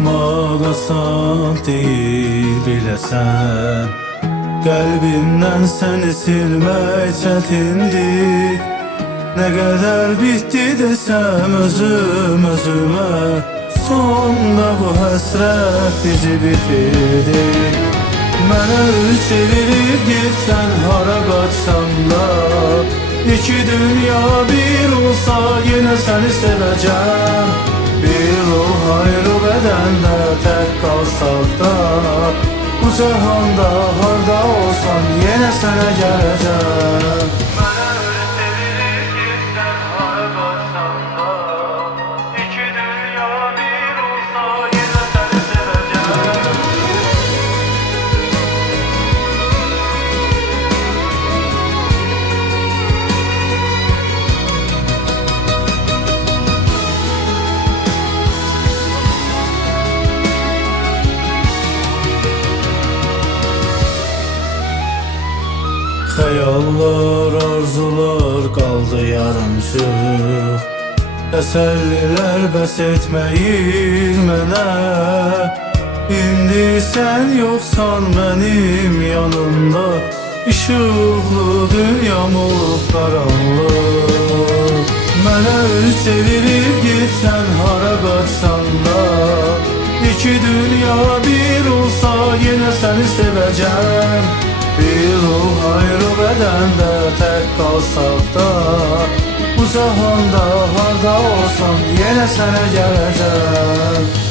unutmaq asan deyil biləsən. Qəlbimdən səni silmək çətindir. Nə qədər bitdi desəm özümə, sonda bu həsrət bizi bitirdi. Mənə üz çevirib getsən hara qaçsan da, İki dünya bir olsa yenə səni sevəcəm. Bir ruh ayrı bədəndə tək qalsaq da, bu cəhanda harda olsam yenə sənə gələcəm. Mənə üz çevirib getsən hara qaçsan da, İki dünya bir olsa yenə səni sevəcəm. Xəyallar, arzular qaldı yarımçıq. Təsəllilər bəs etməyir mənə. İndi sən yoxsan mənim yanımda, İşıqlı dünyam olub qaranlıq. Mənə üz çevirib getsən hara qaçsan da, İki dünya bir olsa yenə səni sevəcəm. Bir ruh ayrı bədəndə tək qalsaq da, bu cəhanda harda olsam yenə sənə gələcəm.